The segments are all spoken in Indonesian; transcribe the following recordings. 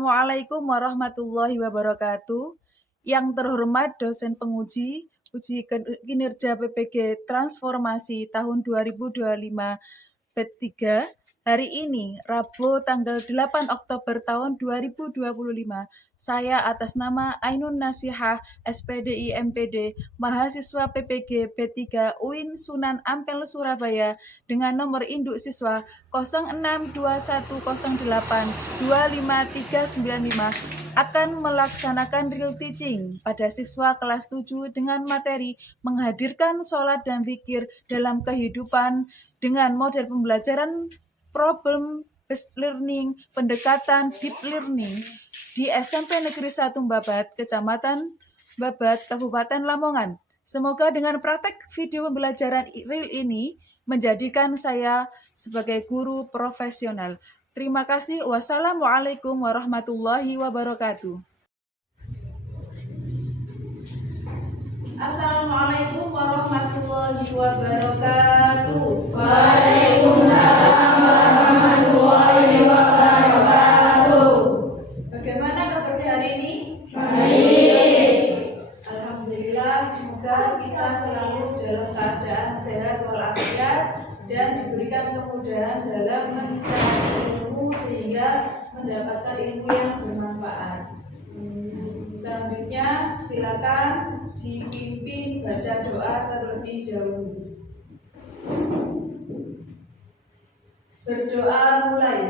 Assalamualaikum warahmatullahi wabarakatuh. Yang terhormat dosen penguji, uji kinerja PPG Transformasi tahun 2025 P3. Hari ini, Rabu tanggal 8 Oktober tahun 2025, saya atas nama Ainun Nasihah, SPDI MPD, mahasiswa PPG B3 UIN Sunan Ampel Surabaya dengan nomor induk siswa 0621082595 akan melaksanakan real teaching pada siswa kelas 7 dengan materi menghadirkan sholat dan zikir dalam kehidupan dengan model pembelajaran problem based learning, pendekatan deep learning di SMP Negeri 1 Babat, Kecamatan Babat, Kabupaten Lamongan. Semoga dengan praktek video pembelajaran real ini menjadikan saya sebagai guru profesional. Terima kasih. Wassalamualaikum warahmatullahi wabarakatuh. Assalamualaikum warahmatullahi wabarakatuh. Waalaikumsalam warahmatullahi wabarakatuh. Bagaimana kabar hari ini? Baik. Alhamdulillah, semoga kita selalu dalam keadaan sehat walafiat dan diberikan kemudahan dalam mencari ilmu sehingga mendapatkan ilmu yang bermanfaat. Selanjutnya silakan dipimpin baca doa terlebih dahulu. Berdoa mulai.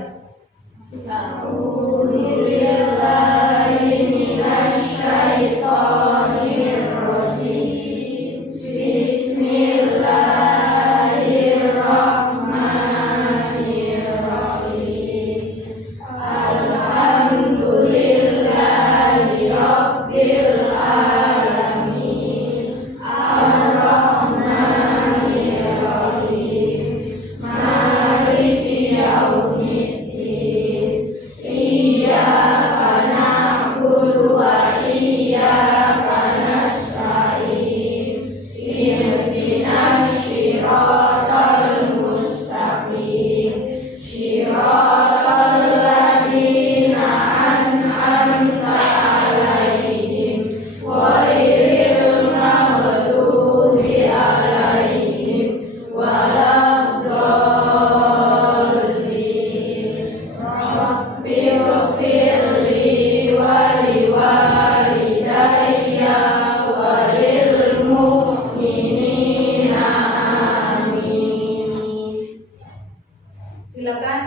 A'udzubillahi minasyaitonir rajim. Bismillahirrahmanirrahim. Alhamdulillahi rabbil alamin. Ar-Rahmanir Rahim. Maliki yaumiddin. Iyyaka na'budu wa iyyaka nasta'in. Ihdinas siratal mustaqim. Siratal ladzina an'amta 'alaihim ghairil maghdubi 'alaihim waladdallin. Rabbighfirli wa liwalidayya wa lil mu'minina amin. Silakan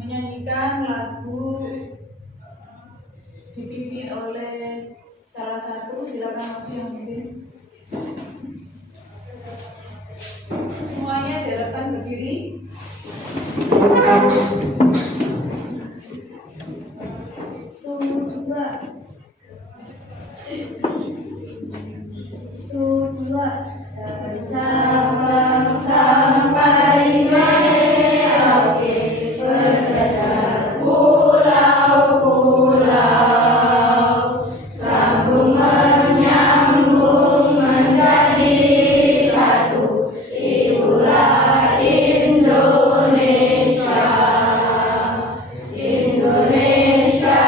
menyanyikan lagu dipimpin oleh salah satu. Silakan waktu yang memimpin. Semuanya diharapkan berdiri. Dua. Sabang sampai Merauke, berjajar pulau-pulau, sambung menyambung menjadi satu. Itulah Indonesia. Indonesia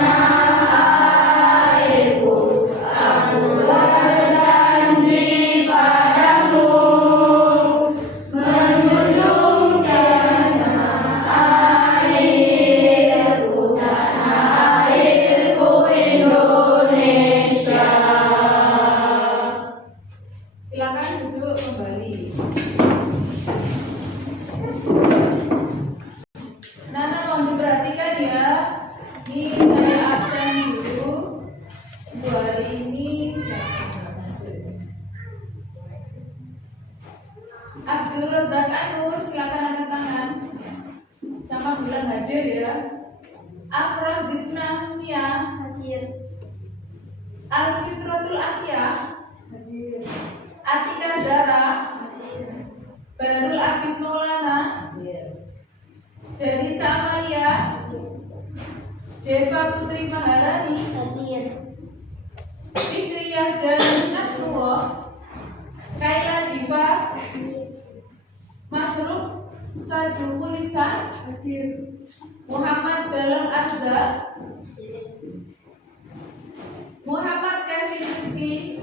tanah airku, aku berjanji padamu menjunjung tanah airku Indonesia. Silakan duduk kembali. Nana mohon diperhatikan ya. Ini saya absen dulu. Untuk hari ini silakan masuk. Abdul Razak Anur, silakan angkat tangan. Sama bilang hadir ya. Afra Zidna Husnia Hadir. Alfitratul Akyah hadir. Atika Zara Hadir. Barul Abid Maulana Denisa Amalia Deva Putri Maharani Hadir. Fikriyah dan Nasrullah Kaila Ziva Masruk Sadukul Lisan hadir. Muhammad Galang Arza, Muhammad Kevin Rizky,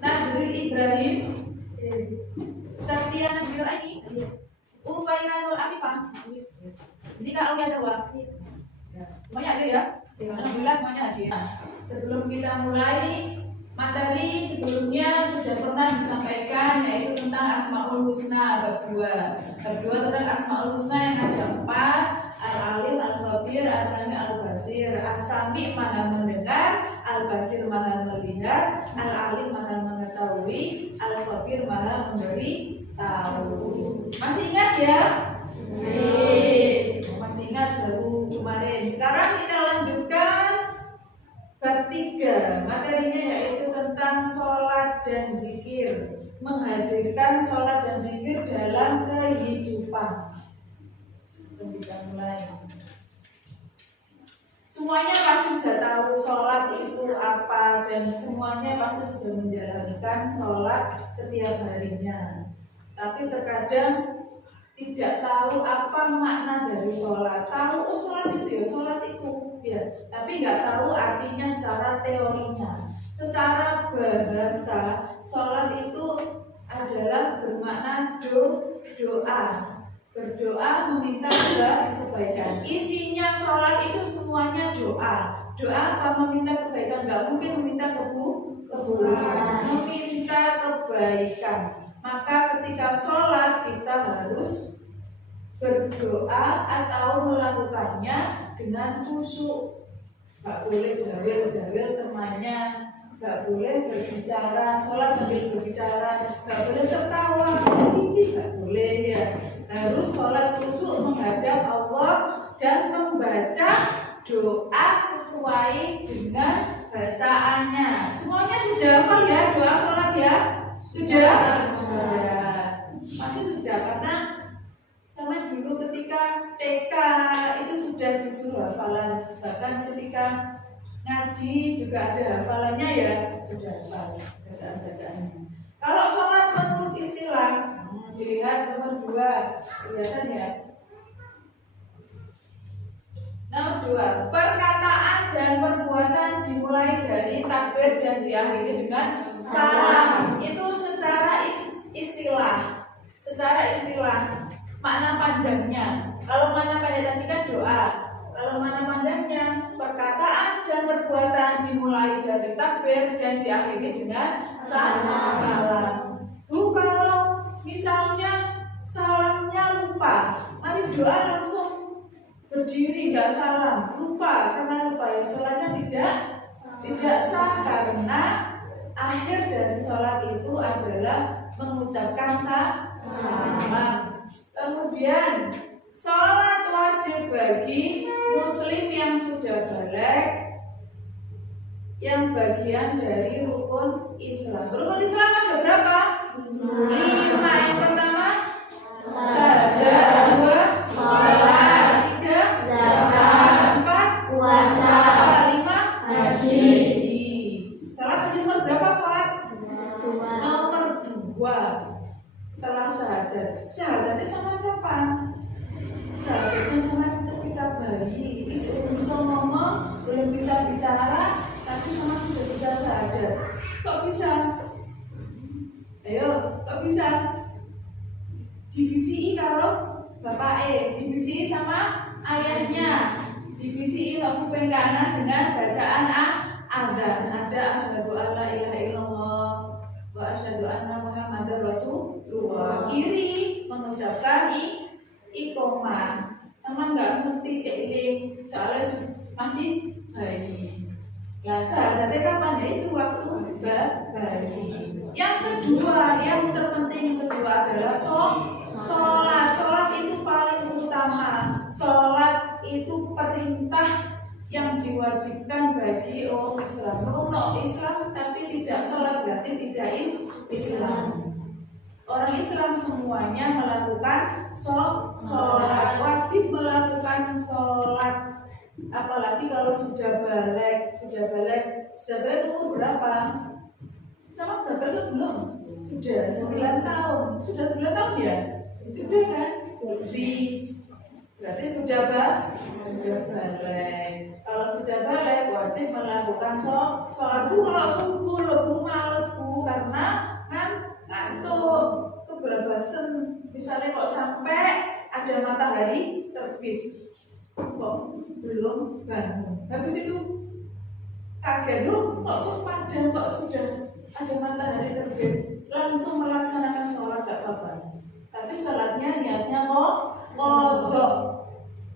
Nazril Ibrahim, Satya Nabiul Aini, Ufairanul Afifah, Zika Aulia Zawa. Semuanya hadir ya? Alhamdulillah semuanya hadir. Sebelum kita mulai materi, sebelumnya sudah pernah disampaikan yaitu tentang Asmaul Husna bab 2. Bab 2 tentang Asmaul Husna yang ada 4: Al-Alim, Al-Khabir, As-Sami, Al-Basir. As-Sami maha mendengar, Al-Basir maha melihat, Al-Alim maha mengetahui, Al-Khabir maha memberi tahu. Masih ingat ya? Masih ingat baru kemarin. Sekarang kita lanjutkan bab 3. Materinya yaitu tentang sholat dan zikir. Menghadirkan sholat dan zikir dalam kehidupan. Kita mulai. Semuanya pasti sudah tahu sholat itu apa, dan semuanya pasti sudah menjalankan sholat setiap harinya. Tapi terkadang tidak tahu apa makna dari sholat. Tahu oh sholat itu ya, sholat itu ya, tapi nggak tahu artinya secara teorinya. Secara bahasa, sholat itu adalah bermakna doa. Berdoa meminta kebaikan. Isinya sholat itu semuanya doa. Doa apa? Meminta kebaikan. Nggak mungkin meminta keburukan. Meminta kebaikan. Maka ketika sholat kita harus berdoa atau melakukannya dengan khusyuk. Nggak boleh jawil temannya, nggak boleh berbicara, sholat sambil berbicara, nggak boleh tertawa, ini nggak boleh ya. Harus sholat khusyuk menghadap Allah dan membaca doa sesuai dengan bacaannya. Semuanya sudah hafal ya doa sholat ya? Sudah? Pasti sudah, karena sama dulu ketika TK itu sudah disuruh hafalan. Bahkan ketika ngaji juga ada hafalannya ya, sudah hafal bacaan-bacaannya. Kalau sholat menurut istilah, dilihat nomor 2, kelihatan ya. Nomor 2, perkataan dan perbuatan dimulai dari takbir dan diakhiri dengan salam. Itu secara istilah. Secara istilah, makna panjangnya. Kalau makna panjang tadi kan doa. Kalau makna panjangnya, perkataan dan perbuatan dimulai dari takbir dan diakhiri dengan salam. Kalau misalnya salamnya lupa, mari doa langsung berdiri, nggak salam, lupa, karena lupa ya sholatnya tidak sah, karena akhir dari sholat itu adalah mengucapkan salam. Kemudian sholat wajib bagi muslim yang sudah balik, yang bagian dari rukun Islam. Rukun Islam ada berapa? 5. Yang pertama syahadat, 2 sholat, 3 zakat, 4 puasa, 5 haji. Sholat tadi nomor berapa sholat? Nomor 2. Setelah syahadat, syahadatnya sama siapa? Syahadatnya sama ketika bayi bisa ngomong, belum bisa bicara, tapi sama sudah bisa syahadat. Kok bisa? Ayo, kok bisa? Divisi kalau bapak divisi sama ayahnya, divisi lagu pengganan dengan bacaan adzan. Ada asyhadu alla ilaha illallah wa asyhadu anna muhammadar rasulullah. Kiri mengucapkan iqomah. Sama nggak ngerti kayak ini, soalnya masih bayi. Ya syahadatnya kapan ya? Itu waktu bayi. Yang kedua, yang terpenting kedua adalah sholat. Sholat itu paling utama. Sholat itu perintah yang diwajibkan bagi orang Islam. Orang Islam tapi tidak sholat berarti tidak Islam. Orang Islam semuanya melakukan sholat, wajib melakukan sholat. Apalagi kalau sudah balik umur berapa? Sama sudah balik belum? Sudah 9 tahun. Sudah 9 tahun ya? Sudah kan? Berarti sudah balik. Kalau sudah balik wajib melakukan sholat. Bu, kalau subuh loh Bu, males Bu, karena kan ngantuk, kebablasan. Misalnya kok sampai ada matahari terbit, kok belum bangun. Habis itu kaget loh, kok padam, kok sudah ada matahari terbit. Langsung melaksanakan sholat gak apa-apa. Tapi sholatnya niatnya kodok,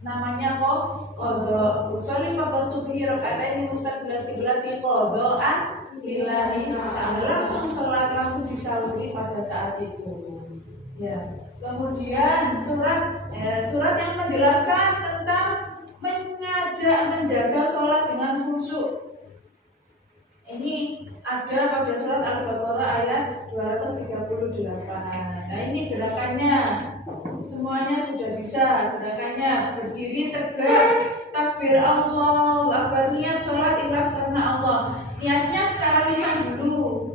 namanya kodok. Usolli fardhu subhi rakaatain mustaqbilal qiblat qodokan lillahi ta'ala. Langsung sholat, langsung disaluti pada saat itu. Ya. Kemudian surat yang menjelaskan tentang mengajak menjaga sholat dengan khusyuk. Ini ada pada surat Al-Baqarah ayat 238. Nah, ini gerakannya semuanya sudah bisa. Gerakannya berdiri tegak, takbir Allahu Akbar, niat sholat ikhlas karena Allah. Niatnya secara lisan dulu.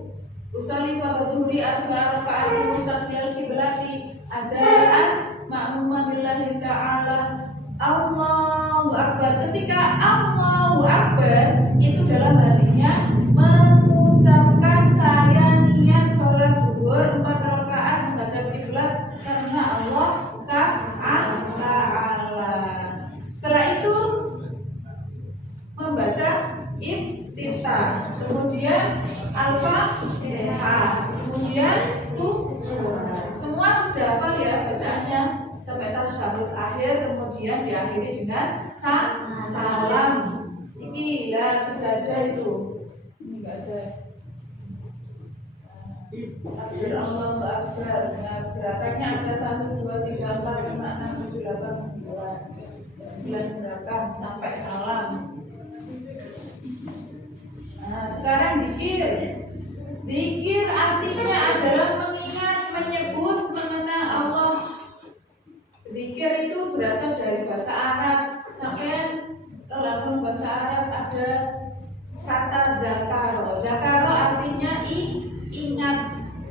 Usolli fardhu arba'a raka'atin mustaqbilal qiblati adaan ma'muman billahi ta'ala. Allahu Akbar. Ketika Allahu Akbar itu dalam hatinya mengucapkan saya niat sholat zuhur 4 rakaat menghadap kiblat karena Allah Ta'ala. Setelah itu membaca iftitah, kemudian al-fatihah, kemudian surat. Semua sudah hafal ya bacaannya sampai tasyahud akhir, kemudian diakhiri dengan salam. Ini lah sudah ada itu. Ini enggak ada. Takbir Allahu Akbar. Nah, gerakannya ada 1 2 3 4 5 6 7 8 9 gerakan sampai salam. Nah, sekarang zikir. Zikir artinya adalah mengingat, menyebut, mengenang Allah. Zikir itu berasal dari bahasa Arab. Sampai dalam bahasa Arab ada kata zakaro. Zakaro artinya ingat.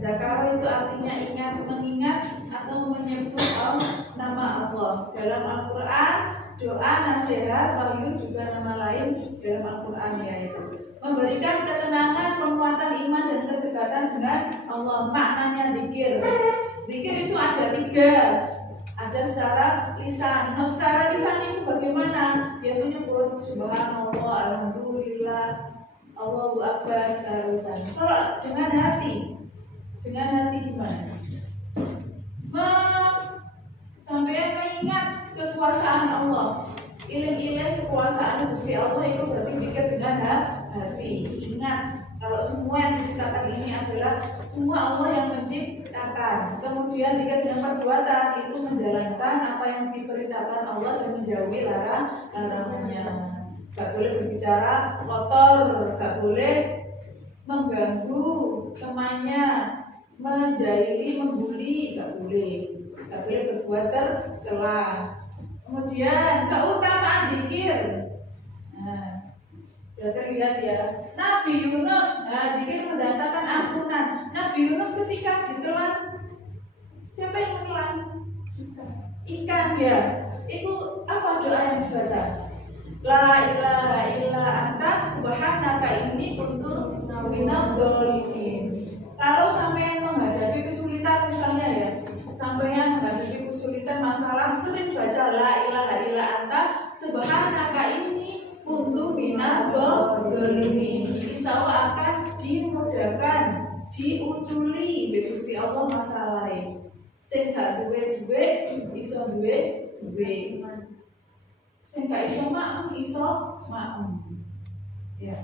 Zakaro itu artinya ingat, mengingat atau menyebut nama Allah. Dalam Al-Quran, doa, nasihat, wahyu juga nama lain dalam Al-Quran, yaitu memberikan ketenangan, penguatan iman dan kedekatan dengan Allah. Maknanya zikir. Zikir itu ada 3. Ada secara lisan. Nah, secara lisan itu bagaimana? Dia menyebut subhanallah, alhamdulillah, Allahu Akbar secara lisan. Kalau dengan hati gimana? Sampai mengingat kekuasaan Allah. Iling-iling kekuasaan Gusti Allah itu berarti zikir dengan hati. Ingat kalau semua yang diciptakan ini adalah semua Allah yang menciptakan. Kemudian zikir dengan perbuatan itu menjalankan apa yang diperintahkan Allah dan menjauhi larangannya. Gak boleh berbicara kotor, gak boleh mengganggu temannya, menjahili, membuli, gak boleh. Gak boleh berbuat tercela. Kemudian keutamaan zikir. Nah, sudah terlihat ya. Nabi Yunus, zikir mendatangkan ampunan. Nabi Yunus ketika ditelan, siapa yang menelan? Ikan ya. Itu apa doa yang dibaca? La ilaha illa anta subhanaka inni kuntu minadz dzalimin. Kalau sampai menghadapi kesulitan misalnya ya, sampeyan menghadapi kesulitan masalah, sering baca la ilaha illa anta subhanaka inni kuntu minadz dzalimin. Insyaallah akan dimudahkan, diuculi Gusti Allah masalahnya. Sing gak duwe iso duwe. Sing gak iso maem iso maem. Ya.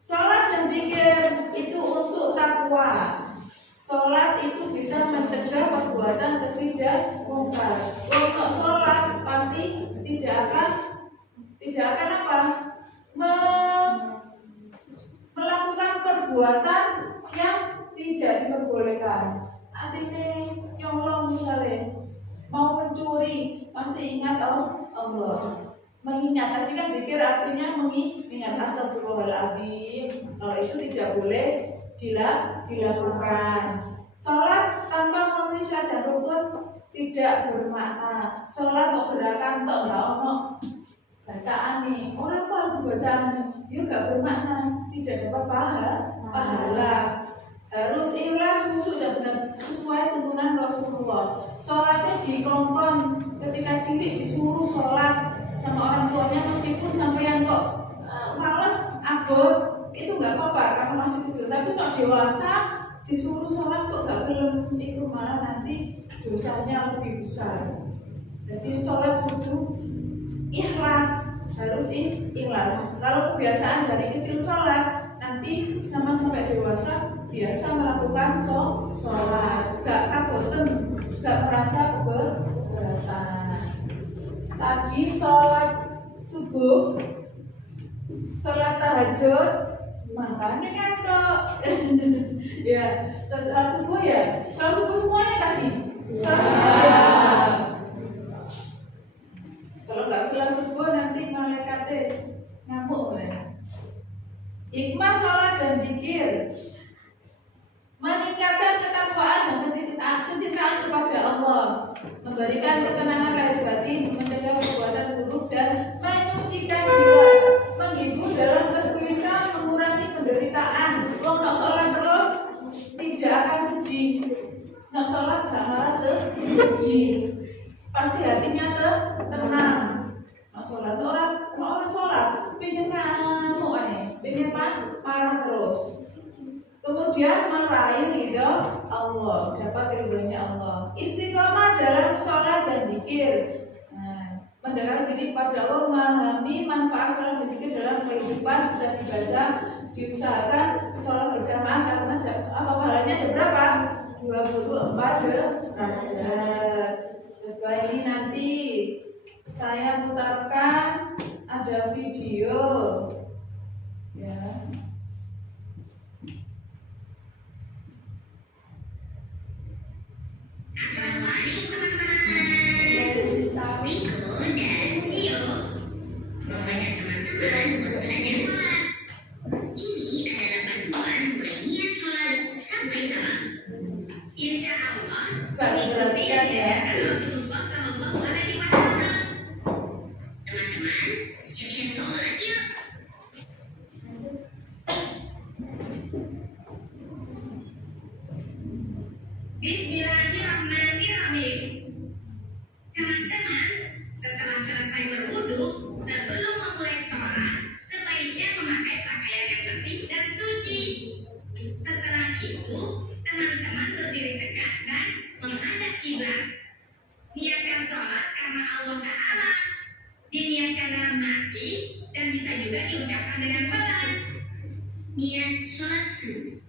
Salat dan zikir itu untuk takwa. Salat itu bisa mencegah perbuatan keji dan mungkar. Untuk salat pasti tidak akan apa? Melakukan perbuatan yang tidak diperbolehkan. Artinya nyolong misalnya, mau mencuri, pasti ingat Allah. Mengingat, tadi kan zikir artinya mengingat, astagfirullahaladzim. Kalau itu tidak boleh dilakukan. Salat tanpa tidak bermakna. Sholat kok gerakan tok nggak ono bacaan nih. Orang apa bacaan nih? Ya nggak bermakna, tidak dapat pahala. Harus ikhlas, khusyuk dan benar sesuai tuntunan Rasulullah. Sholatnya dikongkon ketika cilik disuruh sholat sama orang tuanya meskipun sampai yang kok males abot itu nggak apa-apa karena masih kecil. Tapi kalau dewasa disuruh sholat kok nggak belum itu malah nanti dosanya lebih besar. Jadi sholat butuh ikhlas, harus ikhlas. Kalau kebiasaan dari kecil sholat nanti sama sampai dewasa biasa melakukan sholat, gak kaboten, gak merasa keberatan. Tadi sholat subuh, sholat tahajud, makanya kan kok ya sholat subuh ya, sholat subuh semuanya tadi. Sholat subuh ya. Kalau nggak sholat subuh nanti malaikatnya ngamuk ya. Hikmah sholat dan zikir meningkatkan ketakwaan dan kecintaan kepada Allah, memberikan ketenangan lahir batin, mencegah perbuatan buruk dan menyucikan jiwa, menghibur dalam kesulitan, mengurangi penderitaan. Wong nak sholat terus tidak akan sedih, nak sholat gak malah sedih, pasti hatinya tenang. Nak sholat orang sholat pengen ngamuk pengen marah terus. Kemudian meraih ridho Allah, dapat ridhonya Allah. Istiqomah dalam sholat dan zikir. Mendekatkan diri kepada Allah, memahami manfaat sholat dan zikir dalam kehidupan bisa dibaca, diusahakan sholat berjamaah karena pahalanya ada berapa? 24 derajat. Coba ini nanti saya putarkan ada video, ya. Assalamualaikum teman-teman. Miko dan Tio mau ngajak teman-teman buat belajar sholat. Ini adalah panduan mulai niat sholat sampai salam. Insya Allah mengikuti yang diajarkan Rasulullah Sallallahu Alaihi Wasallam. Teman-teman, siap-siap sholat yuk. Bismillahirrahmanirrahim. Teman-teman, setelah selesai berwudu, sebelum memulai sholat, sebaiknya memakai pakaian yang bersih dan suci. Setelah itu, teman-teman berdiri tegak dan menghadap kiblat. Niatkan sholat karena Allah Ta'ala. Diniatkan dalam hati dan bisa juga diucapkan dengan pelan. Niat sholat subuh.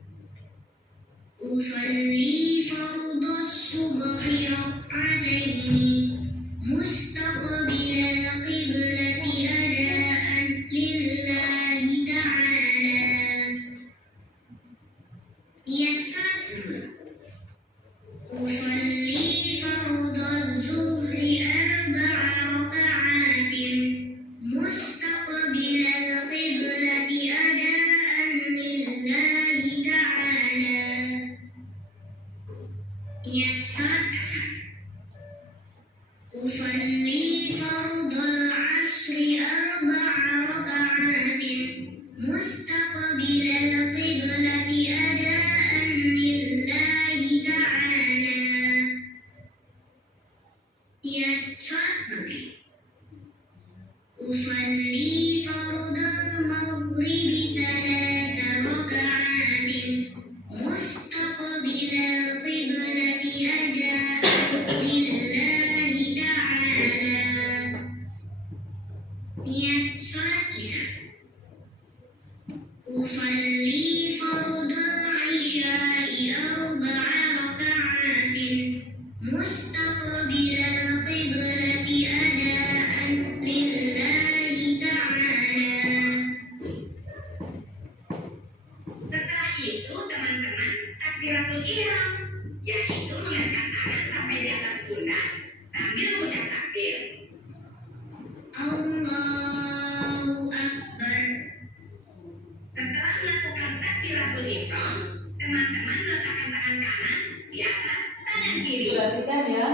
Usolli fardhu subhi rak'ataini mustaqbilal qiblati adaan lillahi ta'ala. Niat salat zuhur. Usolli fardhu zuhri arba'a raka'atin mustaqbilal qiblati adaan lillahi ta'ala. Niat sholat asar. Usolli fardal asri arba'a raka'atin mustaqbilal qiblati adaan lillahi ta'ala. Niat sholat maghrib. Usolli fardal maghribi thalatha raka'atin mustaqbilal qiblati adaan lillahi ta'ala. Niat sholat isya. Usolli fardal isya'i arba'a raka'atin mustaqbilal qiblati adaan lillahi ta'ala. Setelah itu teman-teman takbiratul ihram, yaitu mengangkat tangan sampai di atas pundak sambil mengucap takbir. Allahu Akbar. Setelah melakukan takbiratul ihram, teman-teman letakkan tangan kanan di atas tangan kiri. Perhatikan ya,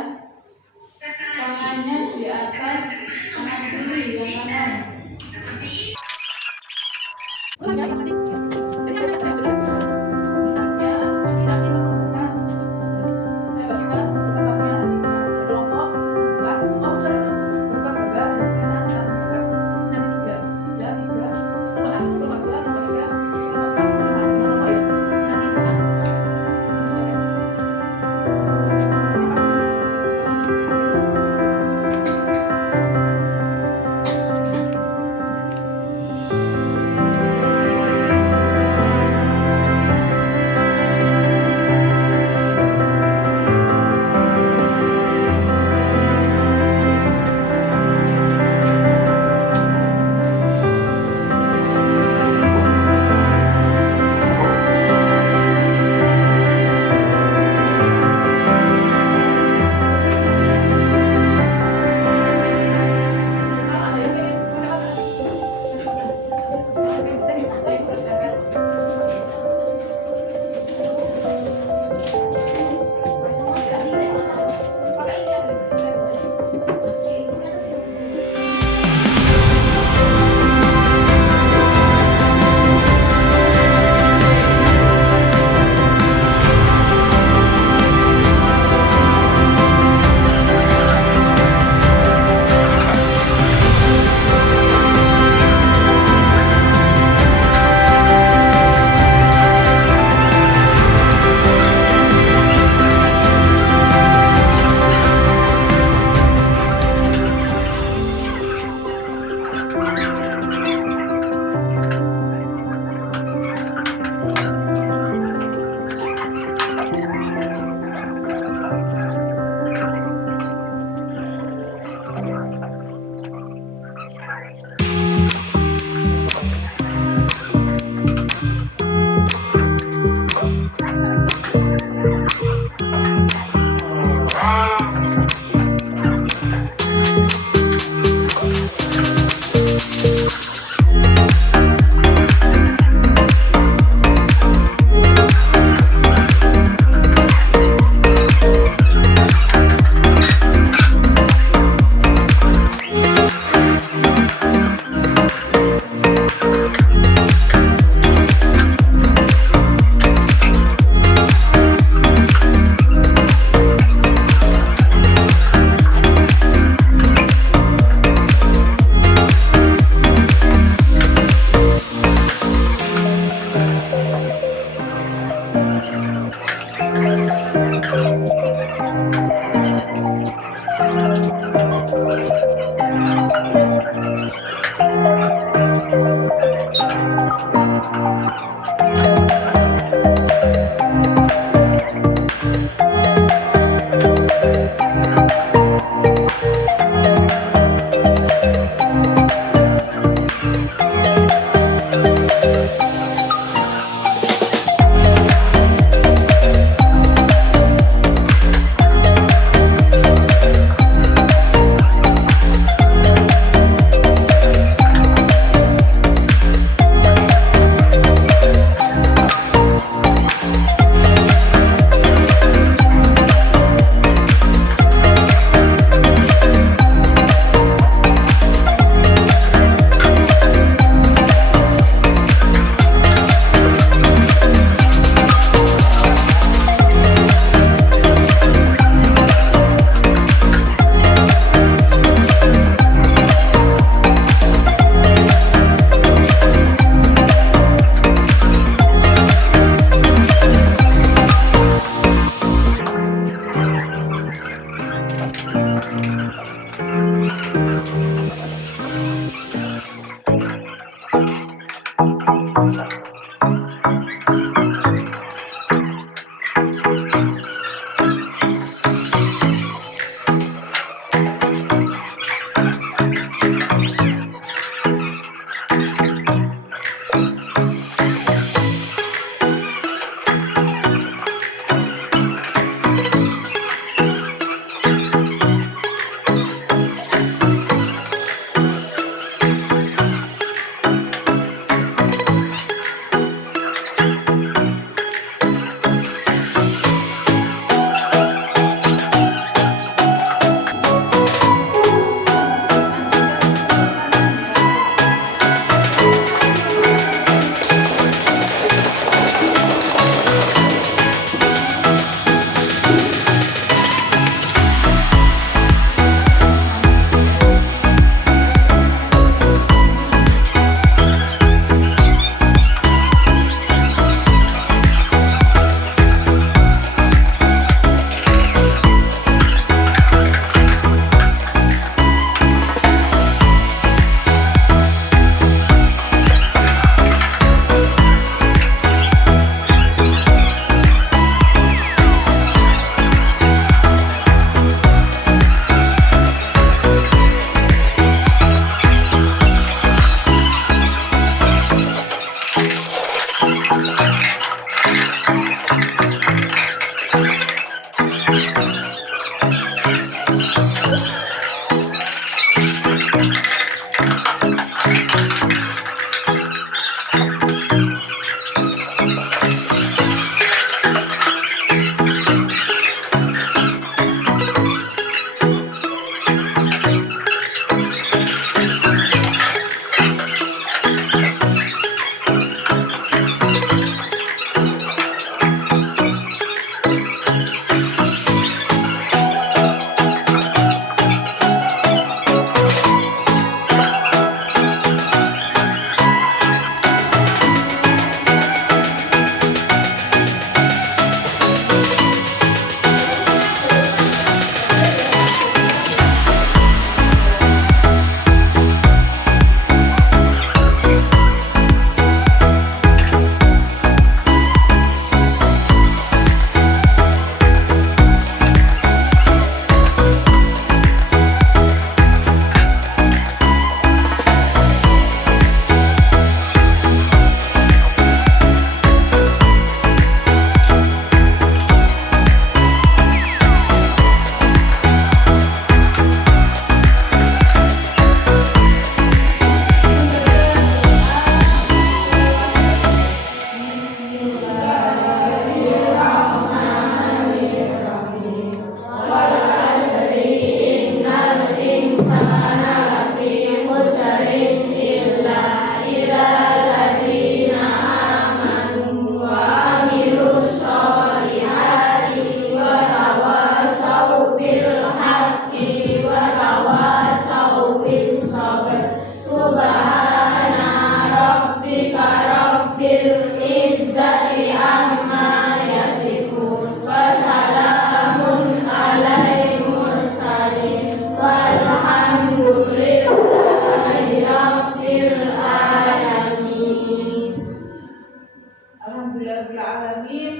Alhamdulillahirobbilalamin.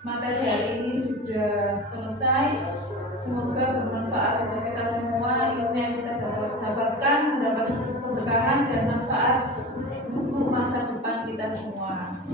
Materi hari ini sudah selesai. Semoga bermanfaat untuk kita semua. Ilmu yang kita dapatkan mendapat keberkahan dan manfaat untuk masa depan kita semua.